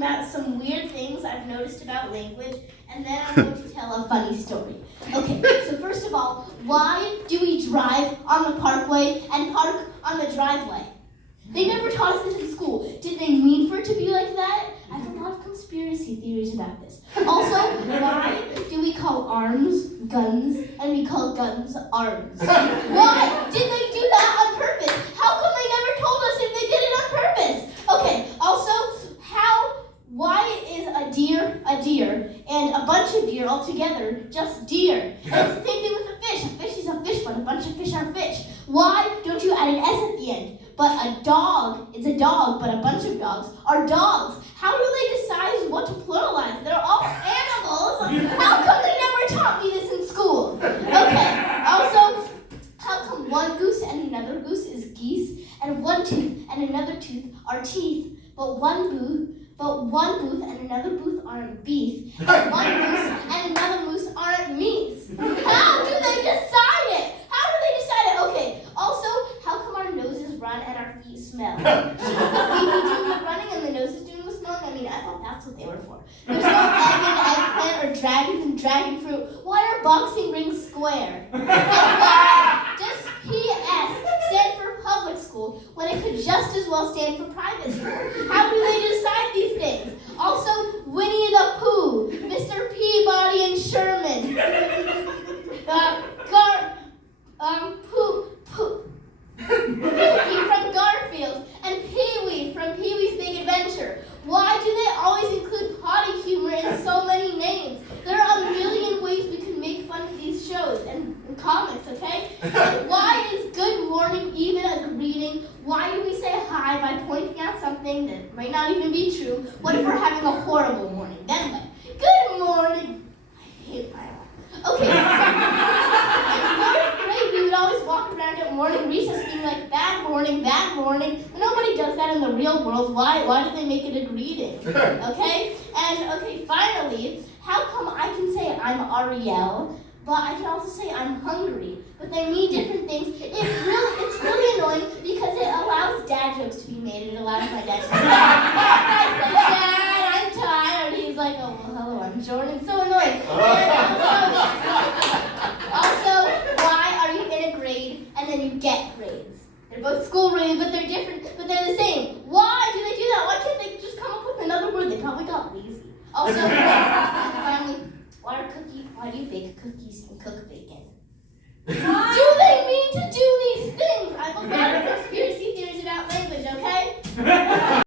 about some weird things I've noticed about language, and then I'm going to tell a funny story. Okay, so first of all, why do we drive on the parkway and park on the driveway? They never taught us this in school. Did they mean for it to be like that? I have a lot of conspiracy theories about this. Also, why do we call arms guns and we call guns arms? Why did they do that on purpose? How come they never told us if they did it on purpose? Okay, also, why is a deer and a bunch of deer all together just deer? And it's the same thing with a fish. A fish is a fish, but a bunch of fish are fish. Why don't you add an S at the end? But a dog is a dog, but a bunch of dogs are dogs. How do they decide what to pluralize? They're all animals. How come they never taught me this in school? Okay, also, how come one goose and another goose is geese, and one tooth and another tooth are teeth, but one booth and another booth aren't beef, and one moose and another moose aren't meats? How do they decide it? Okay, also, how come our noses run and our feet smell? Shouldn't the feet be doing the running and the nose is doing the smelling? I mean, I thought that's what they were for. There's no egg and eggplant or dragons and dragon fruit. Why are boxing rings square? And why does PS stand for public school when it could just as well stand for private school? How do they decide these things? Also, Winnie the Pooh, Mr. Peabody and Sherman, Pookie from Garfield, and Pee-wee from Pee-wee's Big Adventure. Why do they always include potty humor in so many names? There are a million ways we can make fun of these shows and comics, okay? And why is good morning even a greeting? Why do we say hi by pointing at something that might not even be true? What if we're having a horrible morning? Then what? Good morning. I hate my life. Okay, so in fourth grade, we would always walk around at morning recess being like, bad morning, bad morning. And nobody does that in the real world. Why did they make it a greeting? Okay? And, okay, finally, how come I can say I'm Arielle, but I can also say I'm hungry? But they mean different things. It's really annoying because it allows dad jokes to be made. It allows my dad to say, Dad, I'm tired. He's like, oh, well, hello, I'm Jordan. So annoying. Also, why are you in a grade and then you get grades? They're both school related, but they're different, but they're the same. Why do they do that? Why can't they just come up with another word? They probably got lazy. Also,